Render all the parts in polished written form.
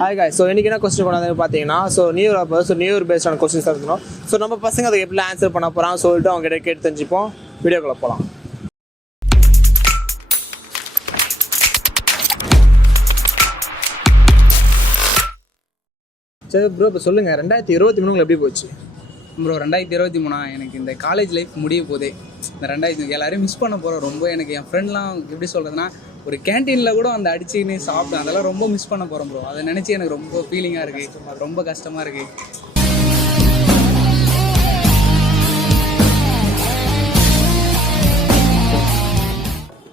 Hi காய். So இன்றைக்கி என்ன கொஸ்டின் பண்ணாதுன்னு பார்த்தீங்கன்னா, நியூ இயர் அப்போ நியூ இயர் பேஸ்டான கொஸ்டின்ஸ் தான் இருக்கணும். நம்ம பசங்க அதை எப்படி ஆன்சர் பண்ண போகிறான் சொல்லிட்டு அவங்க கிட்ட கேட்டு தெரிஞ்சுப்போம். வீடியோக்குள்ளே போகலாம். சரி ப்ரோ, இப்போ சொல்லுங்கள், 2023 எப்படி போச்சு ப்ரோ? 2023 எனக்கு இந்த காலேஜ் லைஃப் முடிய போதே. இந்த 2000 எல்லாரையும் மிஸ் பண்ண போகிறோம் ரொம்ப. எனக்கு என் ஃப்ரெண்ட்லாம் எப்படி சொல்கிறதுனா, ஒரு கேன்டீனில் கூட அந்த அடிச்சுக்கின்னு சாப்பிட்டேன், அதெல்லாம் ரொம்ப மிஸ் பண்ண போகிறோம் ப்ரோ. அதை நினச்சி எனக்கு ரொம்ப ஃபீலிங்காக இருக்குது, ரொம்ப கஷ்டமாக இருக்குது.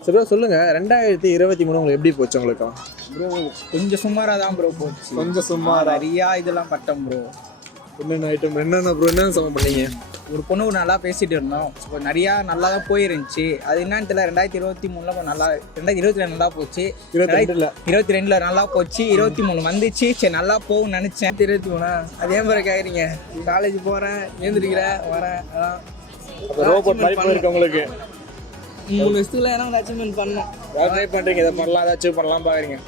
சரி ப்ரோ சொல்லுங்கள், 2023 உங்களுக்கு எப்படி போச்சு உங்களுக்கு? ப்ரோ கொஞ்சம் சுமாராக தான் ப்ரோ போச்சு. கொஞ்சம் சுமார் நிறையா இதெல்லாம் பட்டோம் ப்ரோ. என்னென்ன ஐட்டம், என்னென்ன ப்ரோ, என்னென்ன சமம் பண்ணீங்க? ஒரு பொண்ணு நல்லா பேசிகிட்டு இருந்தோம். இப்போ நிறையா நல்லா தான் போயிருந்துச்சு. அது என்னன்னு தெரியல, 2023 நல்லா, 2022 நல்லா போச்சு, 22 நல்லா போச்சு, 23 வந்துச்சு. சரி நல்லா போகும்னு நினச்சேன். 23 அதே மாதிரி கேட்குறீங்க. காலேஜ் போகிறேன், எழுந்திருக்கிறேன், வரேன். அதான் ரோபோட் மாதிரி போயிருக்கு உங்களுக்கு. 3 வருஷத்துக்குள்ள என்ன அச்சீவ்மெண்ட் பண்ணோம். ட்ரை பண்ணுறீங்க, இதை பண்ணலாம், அதை அச்சீவ் பண்ணலாம் பார்க்குறீங்க.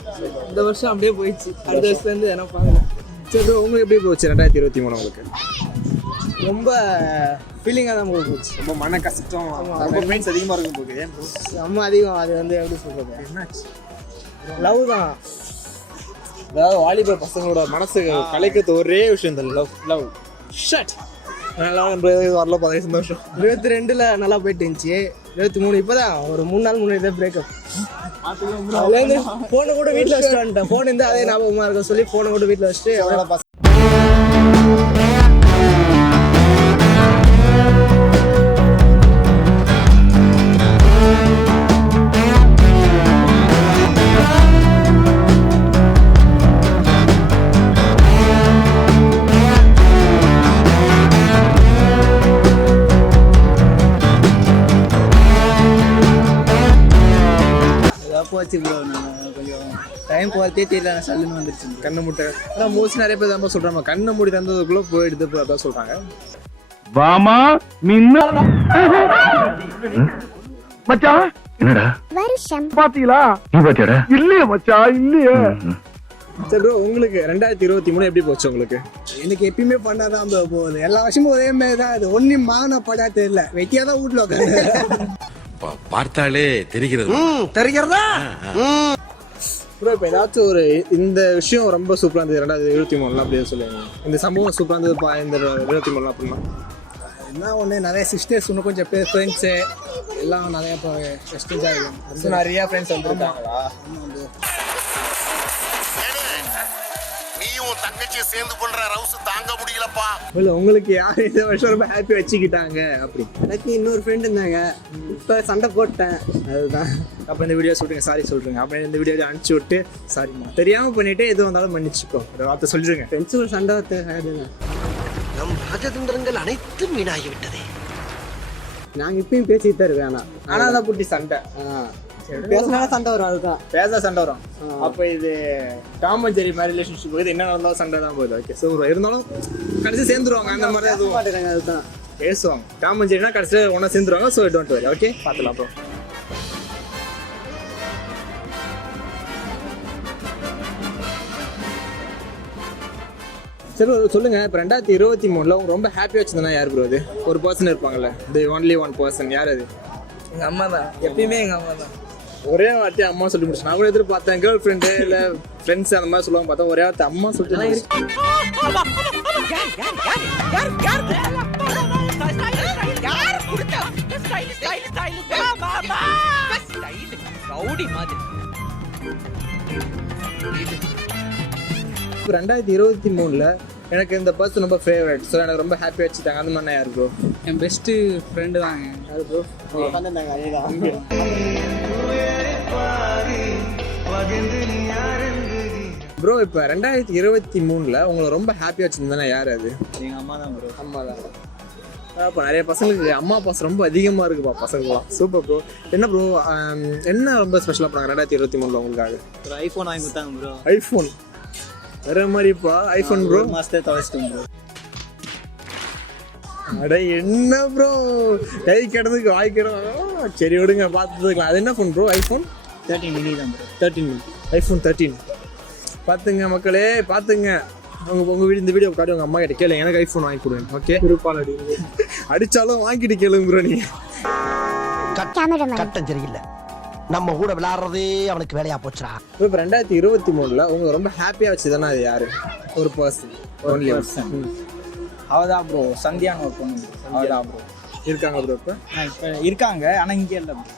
இந்த வருஷம் அப்படியே போயிடுச்சு. அடுத்த வருஷத்துலேருந்து என்ன பார்க்கணும். சரி ப்ரோ, உங்களுக்கு எப்படி போச்சு 2023 உங்களுக்கு? ரொம்ப ஃபீலிங்காக தான் போச்சு. ரொம்ப மன கஷ்டம், ரொம்ப பெயின்ஸ் அதிகமாக இருக்கும் போகுது. ஏன் ப்ரோ? ரொம்ப அதிகம். அது எப்படி சொல்கிறது, என்னாச்சு? லவ் தான். அதாவது வாலிப பசங்களோட மனசு கலைக்கிறது ஒரே விஷயம் இந்த லவ் ஷட். நல்லா வரல, பதவி சந்தோஷம். 22 நல்லா போயிட்டு இருந்துச்சு. 23 இப்போதான் ஒரு 3 நாள் முன்னாடி தான் பிரேக்கப். அதுலேருந்து ஃபோனை கூட வீட்டில் வச்சுட்டு வந்துட்டேன். ஃபோன் இருந்தால் அதே ஞாபகமாக இருக்க சொல்லி ஃபோனை கூட வீட்டில் வச்சுட்டு போச்சு ப்ரோ. கொஞ்சம் டைம் போகிறதே தெரியல, சல்லுன்னு வந்துருச்சு. கண்ணை மூட்டை. ஆனால் மோஸ்ட்லி நிறைய பேர் தான் சொல்கிறாங்க, கண்ணை மூடி தந்ததுக்குள்ளே போயிடுது அதான் சொல்கிறாங்க. வாமா மின்ன மச்சான், என்னடா வருஷம் பாத்தீங்களா? நீ பாத்தியாடா? இல்லையே மச்சான், இல்லையே. சரி ப்ரோ, உங்களுக்கு 2023 எப்படி போச்சு உங்களுக்கு? எனக்கு எப்பயுமே பண்ணாதான் ப்ரோ போகுது. எல்லா வருஷமும் ஒரே மாதிரி தான். அது ஒன்றும் மான படா தெரியல, வெட்டியாக தான் வீட்டில் உட்காந்து பார்த்தாலே தெரிகிறதா? ப்ரோ இப்போ ஏதாச்சும் ஒரு இந்த விஷயம் ரொம்ப சூப்பராக இருந்தது 2023 அப்படியே சொல்லுங்க. இந்த சம்பவம் சூப்பராக இருந்ததுப்பா இந்த 2023 அப்படின்னா என்ன ஒன்று, நிறைய சிஸ்டர்ஸ், இன்னும் கொஞ்சம் பேர் ஃப்ரெண்ட்ஸு எல்லாம் நிறையா இப்போ எக்ஸ்சேஞ்ச் ஆகிடும். நிறையா ஃப்ரெண்ட்ஸ் வந்துருக்காங்களா? தங்கச்சி சேர்ந்து பண்ற ரவுஸ் தாங்க முடியலப்பா. இல்லை உங்களுக்கு யார் இந்த வருஷம் ரொம்ப ஹாப்பி வச்சுக்கிட்டாங்க அப்படி? எனக்கு இன்னொரு ஃப்ரெண்ட் இருந்தாங்க, இப்போ சண்டை போட்டேன், அதுதான். அப்போ இந்த வீடியோ சொல்லுங்க, சாரி சொல்கிறேங்க. அப்போ இந்த வீடியோ அனுப்பிச்சி விட்டு சாரிம்மா தெரியாமல் பண்ணிவிட்டு எது வந்தாலும் மன்னிச்சுக்கோ, ஒரு வார்த்தை சொல்லிடுங்க. ஃப்ரெண்ட்ஸு ஒரு சண்டை ஆகிடுங்க. நம் ராஜதந்திரங்கள் அனைத்தும் வீணாகிவிட்டதே. நாங்கள் இப்பயும் பேசிட்டு தான் இருக்கேன். ஆனால் தான் புட்டி சண்டை பேசினால சண்டை வரும், அதுதான் பேச சண்டை வரும். அப்போ இது டாம் அண்ட் ஜெர்ரி மாதிரி ரிலேஷன்ஷிப் போகுது, என்ன நடந்தாலும் சண்டை தான் போகுது. ஓகே, ஸோ இருந்தாலும் கடைசி சேர்ந்துருவாங்க. அந்த மாதிரி தான் மாட்டேறாங்க, அதுதான் பேசுவாங்க. டாம் அண்ட் ஜெர்ரினா கடைசியில் ஒன்றா சேர்ந்துருவாங்க. ஸோ டோன்ட் வரி, ஓகே, பார்த்துலாம். அப்புறம் சரி சொல்லுங்க, இப்போ 2023 உங்களுக்கு ரொம்ப ஹாப்பியாக வச்சுருந்தா யார் ப்ரோ? அது ஒரு பர்சன் இருப்பாங்கல்ல, தி ஒன்லி ஒன் பர்சன், யார் அது? எங்கள் அம்மா தான். எப்பயுமே எங்கள் அம்மா தான். ஒரே வார்த்தை அம்மா சொல்லி முடிச்சு. நான் கூட எதிர்பார்த்தேன் கேர்ள் ஃப்ரெண்டு இல்லை ஃப்ரெண்ட்ஸ் அந்த மாதிரி சொல்லுவாங்க, பார்த்தா ஒரே வார்த்தை அம்மா சொல்லிட்டு. இப்போ 2023 எனக்கு இந்த பர்சன் ரொம்ப ஃபேவரட், ஸோ எனக்கு ரொம்ப ஹாப்பியாக வச்சுட்டாங்க. அந்த மாதிரி யார் ப்ரோ? என் பெஸ்ட்டு ஃப்ரெண்டு தாங்க. அது ப்ரோ உட்காந்துருந்தாங்க, அதுதான். ப்ரோ இப்போ 2023 உங்களை ரொம்ப ஹாப்பியாக வச்சுருந்தேன்னா யார் அது? எங்கள் அம்மா தான் ப்ரோ. அம்மா தான். இப்போ நிறைய பசங்களுக்கு அம்மா பாசம் ரொம்ப அதிகமாக இருக்குப்பா பசங்களாம். Super bro. என்ன ப்ரோ, என்ன ரொம்ப ஸ்பெஷலாக பண்ணாங்க 2023 உங்களுக்காக? ஒரு ஐஃபோன் வாங்கி கொடுத்தாங்க ப்ரோ. ஐஃபோன் வேற மாதிரிப்பா. ஐஃபோன் ப்ரோ மாஸ்டே தொலைச்சிட்டோம் ப்ரோ. அட என்ன ப்ரோ, கை கிடந்துக்கு வாய்க்கிறோம். சரி விடுங்க, பார்த்துக்கலாம். அது என்ன ஃபோன் ப்ரோ? ஐஃபோன் 13 மினி தான் ப்ரோ. 13 ஐஃபோன் 13 பார்த்துங்க மக்களே, பார்த்துங்க. உங்கள் வீடு இந்த வீடியோ காட்டி உங்கள் அம்மா கிட்ட கேளு, எனக்கு ஐஃபோன் வாங்கி கொடுங்க. ஓகே, அடித்தாலும் வாங்கிட்டு கேளுங்க ப்ரோ. நீங்கள் கட்டம் சரியில்லை, நம்ம கூட விளையாடுறதே அவனுக்கு வேலையா போச்சுடா. இப்போ 2023 உங்களுக்கு ரொம்ப ஹாப்பியாக வச்சுதானே அது யாரு? ஒரு பர்சன், ஒன்லி பர்சன். அவதான் ப்ரோ, சந்தியான்னு ஒரு பொண்ணு. அவதான் ப்ரோ இருக்காங்க ப்ரோ. இப்போ இருக்காங்க, ஆனால் இங்கே இல்லை ப்ரோ.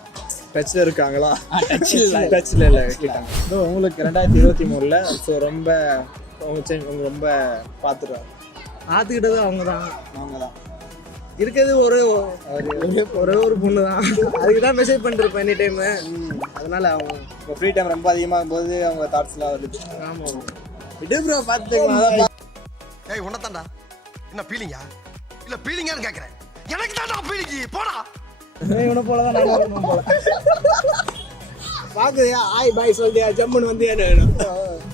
டச்சில் இருக்காங்களா? டச்சில் இல்லை கேட்டாங்க ப்ரோ. உங்களுக்கு 2023 ஸோ ரொம்ப உங்க ரொம்ப பார்த்துருவாங்க. பார்த்துக்கிட்டது அவங்க தான். இருக்கிறது ஒரே ஒரு பொண்ணு தான். அதுக்கு தான் மெசேஜ் பண்ணிருப்பேன் எனி டைமு. அதனால அவங்க இப்போ ஃப்ரீ டைம் ரொம்ப அதிகமாகும் போது அவங்க தாட்ஸ்லாம் வருது. ஆமாம் விடு ப்ரோ, பார்த்துக்கலாம். ஏய் உன்னதான்டா, என்ன பீலிங்கா இல்ல பீலிங்கான்னு கேக்குறேன். எனக்கு தான்டா பீலிங்கி, போடா. இவனை போல தான் நான் வரணும் போல. பார்க்குறியா, ஆய் பாய் சொல்லியா, ஜம்முன்னு வந்து என்ன வேணும்?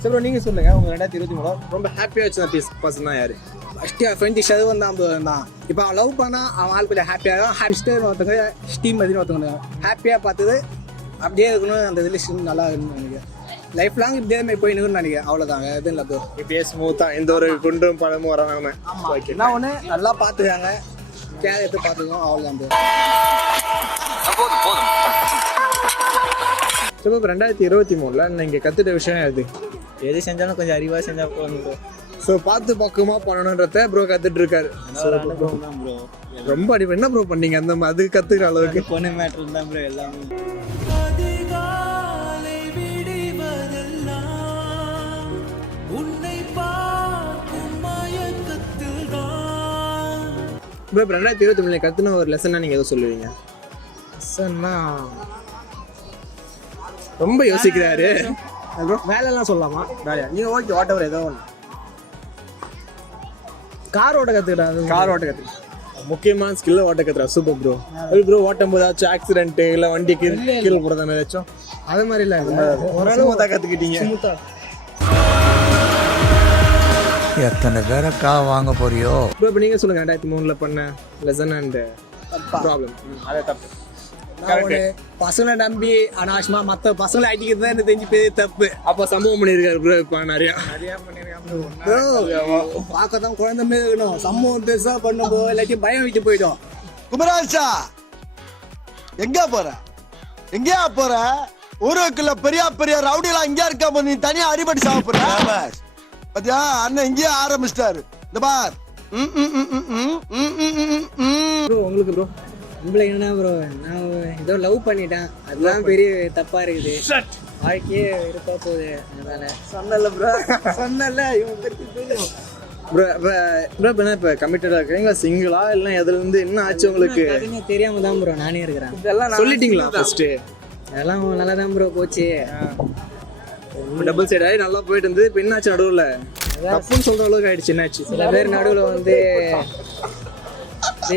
சரி, நீங்கள் சொல்லுங்கள். உங்கள் 2023 ரொம்ப ஹாப்பியாக வச்சு பர்சன் தான் யார்? ஃபஸ்ட்டு ஃப்ரெண்டு சதுவன் தான். இப்போ அவன் லவ் பண்ணால் அவன் ஆள் கொஞ்சம் ஹாப்பியாக ஹாப்பிஸ்டர் ஒருத்தவங்க ஸ்டீம் மாதிரி ஒருத்தவங்க ஹாப்பியாக பார்த்தது அப்படியே இருக்கணும். அந்த இதில் நல்லா இருக்கணும்னு நினைக்கிறேன். லைஃப் லாங் இப்படியே மாதிரி போய் நிற்கணும்னு நினைக்கிறேன். அவ்வளோதாங்க, எதுவும் இல்லை ப்ரோ. இப்படியே ஸ்மூத்தாக எந்த ஒரு குண்டும் பழமும் வராம. ஓகே, நான் ஒன்று நல்லா பார்த்துக்காங்க, கேர் எடுத்து பார்த்துக்கோம், அவ்வளோதான் ப்ரோ. ஸோ இப்போ 2023 நீங்கள் கற்றுட்ட விஷயம் எது செஞ்சாலும் கொஞ்சம் அறிவாக செஞ்சால் போகணும் ப்ரோ. ஸோ பார்த்து பக்குவமாக பண்ணணுன்றத ப்ரோ கற்றுட்டு இருக்காரு. ப்ரோ ரொம்ப அடி என்ன ப்ரோ பண்ணீங்க அந்த அது கற்றுக்கிற அளவுக்கு? பொண்ணு மேட்ரு தான் ப்ரோ எல்லாமே. ப்ரோ 2023 கற்றுன ஒரு லெசனாக நீங்கள் எதுவும் சொல்லுவீங்க? லெசன்னா ரொம்ப யோசிக்கிறாரு ப்ரோ. வேலைலாம் சொல்லலாமா? வேலையா நீங்கள் ஓகே, வாட் எவர் ஏதோ ஒன்று. கார் ஓட்ட கற்றுக்கிட்டாது. கார் ஓட்ட கற்றுக்கிட்டேன். முக்கியமான ஸ்கில்ல ஓட்ட கற்றுறா. Super bro. ப்ரோ ஓட்டும் போது ஏதாச்சும் ஆக்சிடென்ட்டு இல்லை வண்டிக்கு கீழே போடுற மாதிரி ஏதாச்சும்? அது மாதிரி இல்லை, ஓரளவு தான் கற்றுக்கிட்டீங்க. எத்தனை பேரை வாங்க போறியோ? ப்ரோ இப்போ நீங்கள் சொல்லுங்கள் 2023 பண்ண லெசன் அண்ட் ப்ராப்ளம். அதே தப்பு. பசங்களை நம்பி அனாவசியமாக மற்ற பசங்களை அடிக்கிறது தான் எனக்கு தெரிஞ்சு பெரிய தப்பு. அப்போ சம்பவம் பண்ணியிருக்காரு ப்ரோ. இப்போ நிறையா பார்க்க தான் குழந்தை மாரி இருக்கணும். சம்பவம் பெருசாக பண்ணும்போது எல்லாத்தையும் பயம் விட்டு போயிடும். குமராஜா எங்க போற ஊருக்குள்ள பெரிய பெரிய ரவுடிலாம் இங்க இருக்க, நீ தனியா அடிபடி சாப்பிடுற பாத்தியா? அண்ணன் இங்கேயே ஆரம்பிச்சிட்டாரு. இந்த பார். உங்களுக்கு ப்ரோ உங்களை என்ன ப்ரோ, நான் ஏதோ லவ் பண்ணிட்டேன், அதுதான் பெரிய தப்பா இருக்குது. வாழ்க்கையே இருப்பா போகுது. அதனால சொன்னல ப்ரோ, சொன்னல இவன் தெரியும் ப்ரோ. இப்போ என்ன இப்போ கமிட்டடாக இருக்கிறீங்களா, சிங்கிளா இல்லை எதுலேருந்து என்ன ஆச்சு உங்களுக்கு? தெரியாம தான் ப்ரோ நானே இருக்கிறேன். இதெல்லாம் சொல்லிட்டீங்களா ஃபர்ஸ்ட்டு? அதெல்லாம் நல்லா தான் ப்ரோ போச்சு. டபுள் சைடு ஆகி நல்லா போயிட்டு இருந்து இப்போ என்னாச்சு நடுவில்? தப்புன்னு சொல்கிற அளவுக்கு ஆயிடுச்சு. என்னாச்சு? சில பேர் நடுவில் வந்து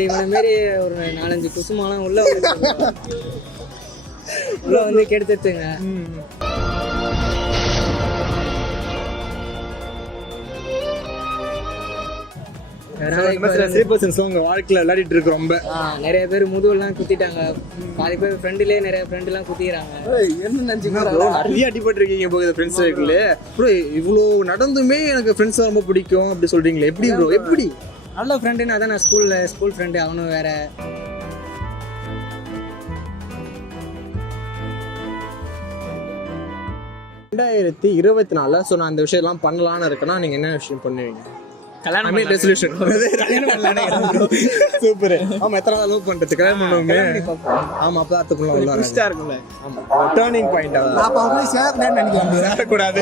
இவனை மாரி ஒரு 4-5 குசுமாலாம் உள்ள வந்து கெடுத்துங்க. உங்க வாழ்க்கையில விளையாடிட்டு இருக்கு. ரொம்ப நிறைய பேர் முதுகுலாம் குத்திட்டாங்க. பாதி பேர் ஃப்ரெண்டுலேயே நிறைய ஃப்ரெண்டுலாம் குத்திக்கிறாங்க. என்ன நினைச்சீங்க? நிறைய அடிபட்டு இருக்கீங்க போகுது ஃப்ரெண்ட்ஸ் சர்க்கிள். ப்ரோ இவ்வளோ நடந்துமே எனக்கு ஃப்ரெண்ட்ஸ் ரொம்ப பிடிக்கும் அப்படி சொல்றீங்களே, எப்படி ப்ரோ? எப்படி நல்ல ஃப்ரெண்டுன்னு? அதான் நான் ஸ்கூல் ஃப்ரெண்டு, அவனும் வேற. ரெண்டாயிரத்தி 24 ஸோ நான் அந்த விஷயம்லாம் பண்ணலான்னு இருக்கேன்னா நீங்கள் என்ன விஷயம் பண்ணுவீங்க? கல்யாணம் ரெசல்யூஷன். சூப்பர். ஆமா, எத்தனை நாள் லவ் பண்றது? கல்யாணம் பண்ணுவோமே. ஆமா, அப்போ அதுக்குள்ள ட்விஸ்டா இருக்கும்ல. ஆமா, டர்னிங் பாயிண்ட். அப்ப அவங்க சேரக்கூடாதுன்னு நினைக்கிறாங்க. கூடாது.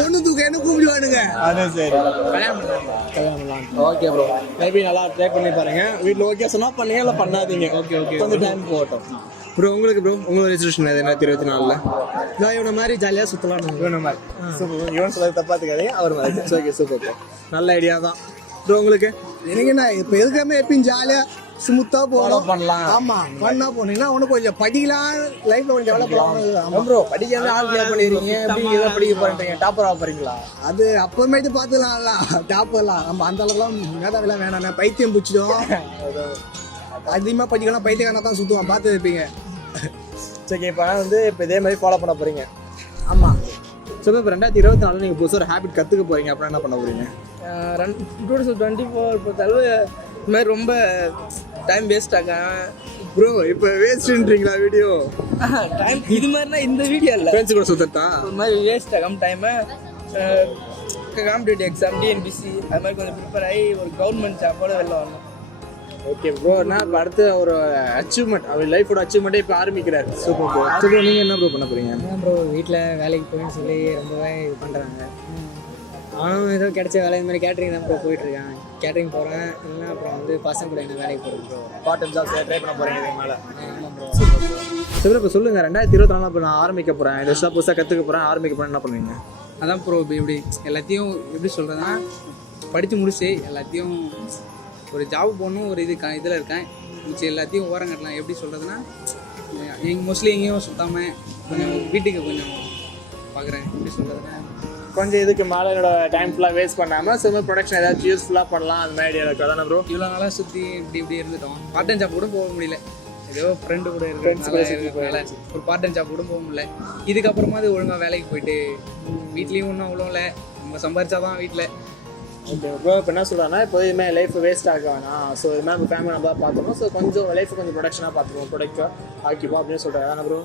பொண்ணு தூக்க என்ன கூப்பிடுவானுங்க. அது சரி. கல்யாணம் ஓகே ப்ரோ. மேபி நல்லா ட்ரை பண்ணி பாருங்க. வீட்டில் ஓகே சொன்னா பண்ணுங்க, இல்லை பண்ணாதீங்க. ஓகே கொஞ்சம் டைம் போகட்டும். ப்ரோ உங்களுக்கு ப்ரோ உங்களோட ரெசல்யூஷன் 2024 நான் இவனை மாதிரி ஜாலியாக சுற்றலாம். இவனை மாதிரி சூப்பர். இவன் சொல்றது தப்பாத்துக்காதீங்க, அவர் மாதிரி. ஓகே சூப்பர் ப்ரோ, நல்ல ஐடியா தான் ப்ரோ. உங்களுக்கு எனக்கு என்ன இப்போ எதுக்காமே எப்பயும் ஜாலியாக ஸ்மூத்தாக போகலாம் பண்ணலாம். ஆமாம், பண்ணா போனீங்கன்னா ஒன்றும் கொஞ்சம் படிக்கலாம், லைஃப்பில் கொஞ்சம் டெவலப் ஆகும். ப்ரோ படிக்காம ஆள் கிளியர் பண்ணிடுறீங்க, எப்படி இதை படிக்க போறீங்க? டாப்பர் ஆக போறீங்களா? அது அப்பமேட்டு பார்த்துக்கலாம்ல. டாப்பர்லாம் நம்ம அந்த அளவுக்குலாம் மேதாவிலாம் வேணாம். பைத்தியம் பிடிச்சிடும். அதிகமாக படிக்கலாம், பைத்தியக்காரனா தான் சுற்றுவான், பார்த்து வைப்பீங்க. சரி, இப்போ வந்து இப்போ இதே மாதிரி ஃபாலோ பண்ண போறீங்க? ஆமாம், ஸோ இப்போ 2024 நீங்கள் புதுசாக ஒரு ஹேபிட் கற்றுக்க போகிறீங்க அப்படின்னா என்ன பண்ண போகிறீங்க? 2024 பொறுத்தளவு இது மாதிரி ரொம்ப டைம் வேஸ்ட் ஆகும் ப்ரோ இப்போ வேஸ்ட்டுன்றீங்களா வீடியோ? டைம் இது மாதிரினா இந்த வீடியோ இல்லை, ஃப்ரெண்ட்ஸ் கூட சுத்தட்டா? ஒரு மாதிரி வேஸ்ட் ஆகாம டைமை காம்படிட்டிவ் எக்ஸாம் டிஎன்பிசி அது மாதிரி கொஞ்சம் ப்ரிப்பேர் ஆகி ஒரு கவர்மெண்ட் ஜாப்போட வெளில வரணும். ஓகே ப்ரோ, நான் இப்போ அடுத்து ஒரு அச்சீவ்மெண்ட் அவர் லைஃபோட அச்சீவ்மெண்ட்டே இப்போ ஆரம்பிக்கிறார். Super bro. ஸோ ப்ரோ நீங்கள் என்ன ப்ரோ பண்ண போகிறீங்க? ப்ரோ வீட்டில் வேலைக்கு போயின்னு சொல்லி ரொம்பவே இது பண்ணுறாங்க. அவனும் ஏதோ கிடைச்ச வேலை இந்த மாதிரி கேட்ரிங் தான் ப்ரோ போயிட்டுருக்கான். கேட்ரிங் போகிறேன், இல்லைன்னா அப்புறம் வந்து பசங்க கூட என்ன வேலைக்கு போகிறேன் bro. Part time jobs try பண்ண போகிறீங்க இதுக்கு மேலே? ஆமாம் ப்ரோ. சரி இப்போ சொல்லுங்கள், 2024 இப்போ நான் ஆரம்பிக்க போகிறேன், இந்த வருஷம் புதுசாக கற்றுக்க போகிறேன், ஆரம்பிக்க போகிறேன், என்ன பண்ணுவீங்க? அதான் ப்ரோ இப்படி எல்லாத்தையும் எப்படி சொல்கிறதுனா படித்து முடிச்சு எல்லாத்தையும் ஒரு ஜாப் போகணும் ஒரு இதில் இருக்கேன். மிச்சம் எல்லாத்தையும் ஓரம் கட்டலாம். எப்படி சொல்கிறதுனா மோஸ்ட்லி எங்கேயும் சுத்தாமல் கொஞ்சம் வீட்டுக்கு கொஞ்சம் பார்க்குறேன். எப்படி சொல்கிறதுனா கொஞ்சம் இதுக்கு மேலே என்னோட டைம் ஃபுல்லாக வேஸ்ட் பண்ணாமல் சில ப்ரொடக்ஷன் ஏதாச்சும் யூஸ்ஃபுல்லாக பண்ணலாம் அந்த மாதிரி எனக்கு அதானே ப்ரோ? இவ்வளோ நாளாக சுற்றி இப்படி இருந்துட்டோம். பார்ட் டைம் ஜாப் கூட போக முடியல. ஏதோ ஃப்ரெண்டு கூட Friends கூட சுத்தி இருக்கிறதுனால ஒரு பார்ட் டைம் ஜாப் கூட போக முடியல. இதுக்கப்புறமா அது ஒழுங்காக வேலைக்கு போயிட்டு வீட்லேயும் ஒன்றும் அவ்வளோ இல்லை, நம்ம சம்பாரிச்சாதான் வீட்டில். ஓகே ப்ரோ, இப்போ என்ன சொல்கிறேன்னா இப்போ இதுமாதிரி லைஃப் வேஸ்ட் ஆக வேணாம். ஸோ இது மாதிரி நம்ம ஃபேமிலி நம்ம பார்த்துக்கணும். ஸோ கொஞ்சம் லைஃப் கொஞ்சம் ப்ரொடக்ஷனாக பார்த்துக்கணும், ப்ரொடக்டாக ஆக்கிப்போம் அப்படின்னு சொல்கிறேன். அதானே ப்ரோ?